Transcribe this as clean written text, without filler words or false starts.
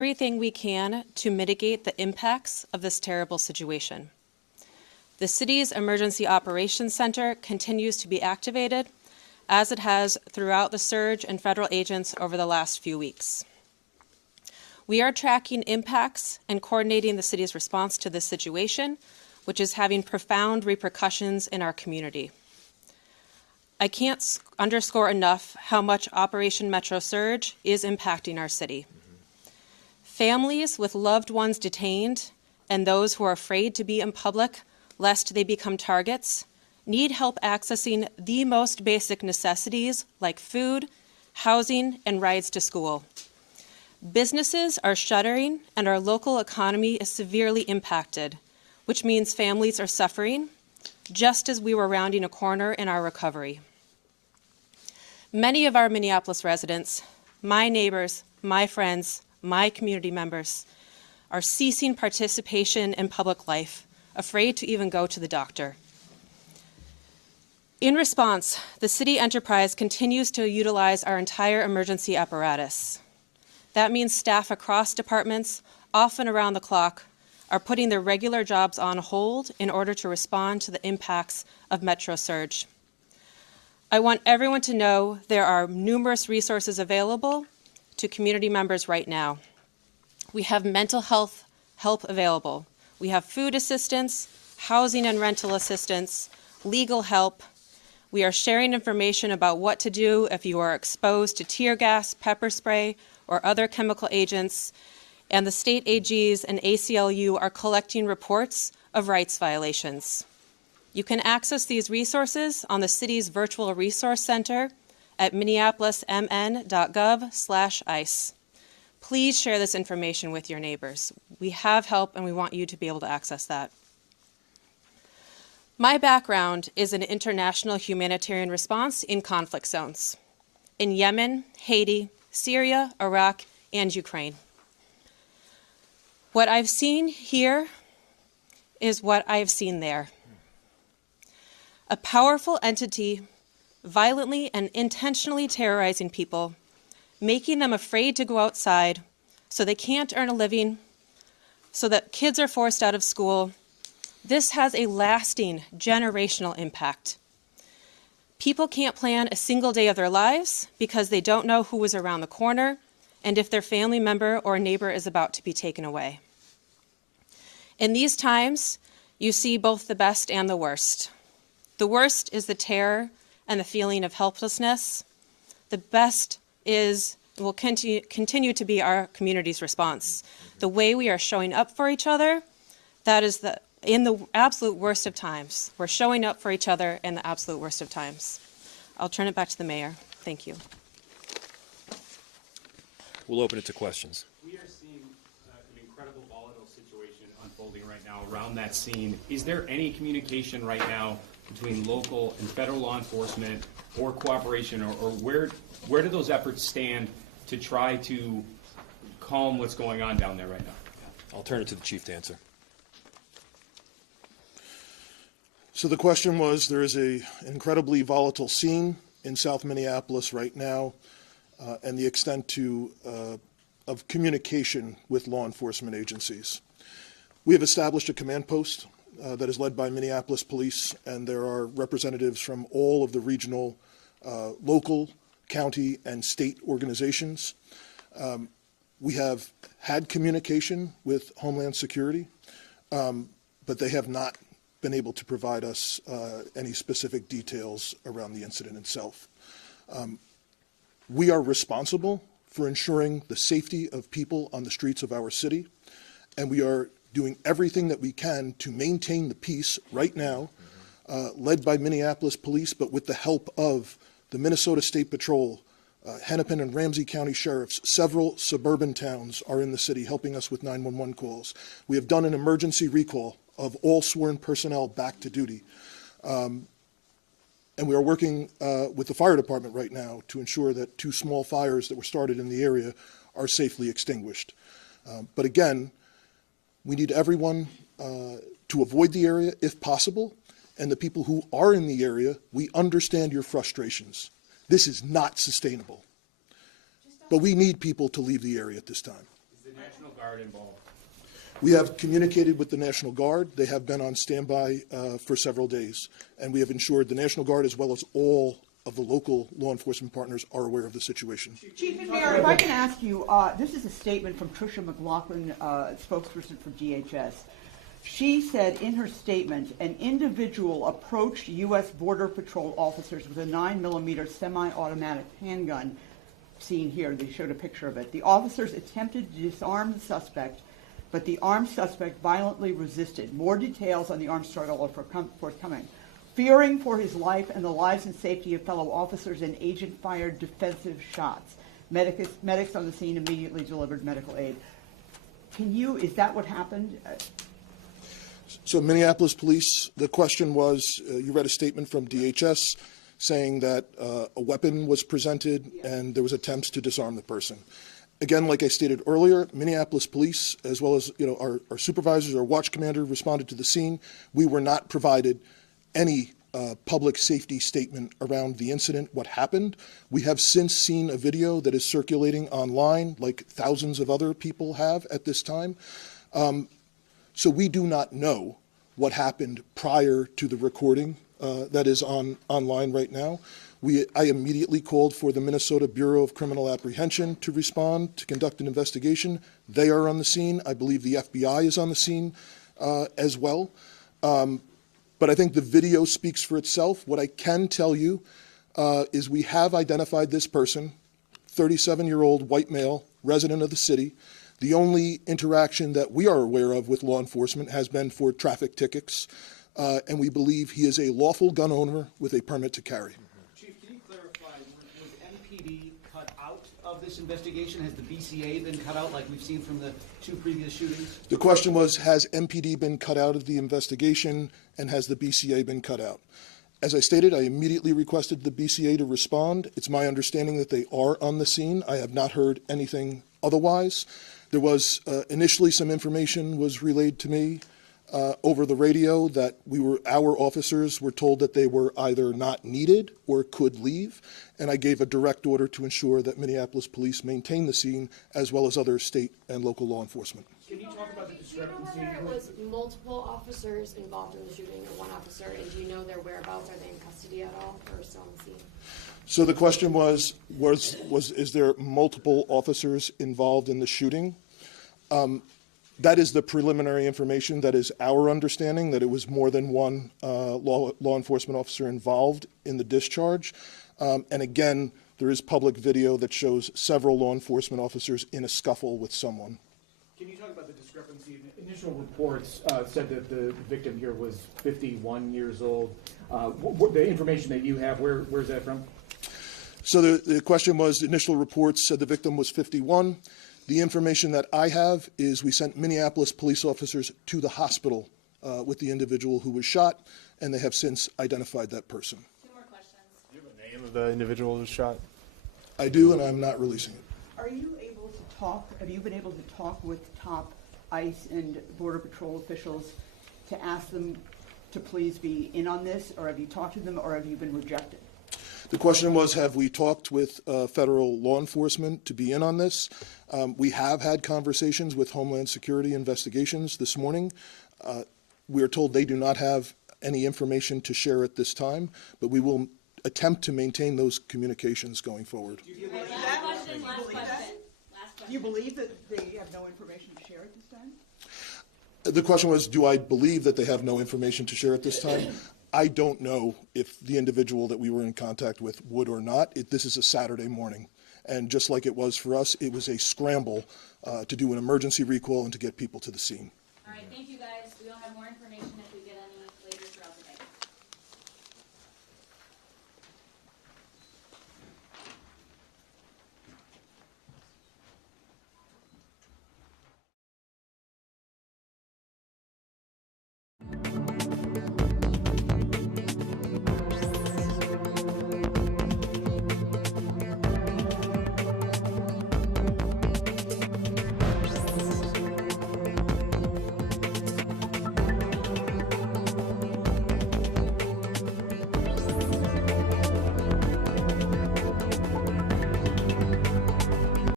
everything we can to mitigate the impacts of this terrible situation. The city's Emergency Operations Center continues to be activated, as it has throughout the surge in federal agents over the last few weeks. We are tracking impacts and coordinating the city's response to this situation, which is having profound repercussions in our community. I can't underscore enough how much Operation Metro Surge is impacting our city. Families with loved ones detained and those who are afraid to be in public lest they become targets need help accessing the most basic necessities like food, housing, and rides to school. Businesses are shuttering and our local economy is severely impacted, which means families are suffering, just as we were rounding a corner in our recovery. Many of our Minneapolis residents, my neighbors, my friends, my community members, are ceasing participation in public life, afraid to even go to the doctor. In response, the city enterprise continues to utilize our entire emergency apparatus. That means staff across departments, often around the clock, are putting their regular jobs on hold in order to respond to the impacts of Metro Surge. I want everyone to know there are numerous resources available to community members right now. We have mental health help available. We have food assistance, housing and rental assistance, legal help. We are sharing information about what to do if you are exposed to tear gas, pepper spray, or other chemical agents, and the state AGs and ACLU are collecting reports of rights violations. You can access these resources on the city's virtual resource center at minneapolismn.gov/ICE. Please share this information with your neighbors. We have help and we want you to be able to access that. My background is in international humanitarian response in conflict zones, in Yemen, Haiti, Syria, Iraq, and Ukraine. What I've seen here is what I've seen there. A powerful entity violently and intentionally terrorizing people, making them afraid to go outside so they can't earn a living, so that kids are forced out of school. This has a lasting generational impact. People can't plan a single day of their lives because they don't know who is around the corner and if their family member or neighbor is about to be taken away. In these times, you see both the best and the worst. The worst is the terror and the feeling of helplessness. The best is, will continue to be our community's response. The way we are showing up for each other, that is in the absolute worst of times. We're showing up for each other in the absolute worst of times. I'll turn it back to the mayor. Thank you. We'll open it to questions. We are seeing an incredible volatile situation unfolding right now around that scene. Is there any communication right now between local and federal law enforcement or cooperation, or where do those efforts stand to try to calm what's going on down there right now? I'll turn it to the chief to answer. So the question was, there is an incredibly volatile scene in South Minneapolis right now, and the extent of communication with law enforcement agencies. We have established a command post that is led by Minneapolis Police, and there are representatives from all of the regional, local, county, and state organizations. We have had communication with Homeland Security, but they have not been able to provide us any specific details around the incident itself. We are responsible for ensuring the safety of people on the streets of our city, and we are doing everything that we can to maintain the peace right now, led by Minneapolis Police, but with the help of the Minnesota State Patrol, Hennepin and Ramsey County Sheriffs. Several suburban towns are in the city helping us with 911 calls. We have done an emergency recall of all sworn personnel back to duty. And we are working with the fire department right now to ensure that 2 small fires that were started in the area are safely extinguished. But again, we need everyone to avoid the area if possible. And the people who are in the area, we understand your frustrations. This is not sustainable. But we need people to leave the area at this time. Is the National Guard involved? We have communicated with the National Guard. They have been on standby for several days, and we have ensured the National Guard, as well as all of the local law enforcement partners, are aware of the situation. Chief and Mayor, if I can ask you, this is a statement from Tricia McLaughlin, spokesperson for DHS. She said in her statement, an individual approached U.S. Border Patrol officers with a 9mm semi-automatic handgun, seen here, they showed a picture of it. The officers attempted to disarm the suspect, but the armed suspect violently resisted. More details on the armed struggle are forthcoming. Fearing for his life and the lives and safety of fellow officers, an agent fired defensive shots. Medics on the scene immediately delivered medical aid. Is that what happened? So Minneapolis Police, the question was, you read a statement from DHS saying that a weapon was presented and there was attempts to disarm the person. Again, like I stated earlier, Minneapolis Police, as well as our supervisors, our watch commander, responded to the scene. We were not provided any public safety statement around the incident, what happened. We have since seen a video that is circulating online, like thousands of other people have at this time. So we do not know what happened prior to the recording that is online right now. I immediately called for the Minnesota Bureau of Criminal Apprehension to respond, to conduct an investigation. They are on the scene. I believe the FBI is on the scene as well. But I think the video speaks for itself. What I can tell you is we have identified this person, 37-year-old white male, resident of the city. The only interaction that we are aware of with law enforcement has been for traffic tickets, and we believe he is a lawful gun owner with a permit to carry. Chief, can you clarify, was MPD cut out of this investigation? Has the BCA been cut out like we've seen from the two previous shootings? The question was, has MPD been cut out of the investigation, and has the BCA been cut out? As I stated, I immediately requested the BCA to respond. It's my understanding that they are on the scene. I have not heard anything otherwise. There was initially some information was relayed to me over the radio that our officers were told that they were either not needed or could leave, and I gave a direct order to ensure that Minneapolis Police maintain the scene, as well as other state and local law enforcement. Can you talk about the discrepancy? Do you know whether it was multiple officers involved in the shooting or one officer, and do you know their whereabouts? Are they in custody at all or still on the scene? So the question was is there multiple officers involved in the shooting? That is the preliminary information. That is our understanding, that it was more than one law enforcement officer involved in the discharge. And again, there is public video that shows several law enforcement officers in a scuffle with someone. Can you talk about the discrepancy? Initial reports said that the victim here was 51 years old. The information that you have, where's that from? So the question was, initial reports said the victim was 51. The information that I have is we sent Minneapolis police officers to the hospital with the individual who was shot, and they have since identified that person. Two more questions. Do you have a name of the individual who was shot? I do, and I'm not releasing it. Are you able to talk, have you been able to talk with top ICE and Border Patrol officials to ask them to please be in on this, or have you talked to them, or have you been rejected? The question was, have we talked with federal law enforcement to be in on this? We have had conversations with Homeland Security Investigations this morning. We are told they do not have any information to share at this time, but we will attempt to maintain those communications going forward. Do you believe that? Do you believe that they have no information to share at this time? The question was, do I believe that they have no information to share at this time? I don't know if the individual that we were in contact with would or not. This is a Saturday morning, and just like it was for us, it was a scramble to do an emergency recall and to get people to the scene.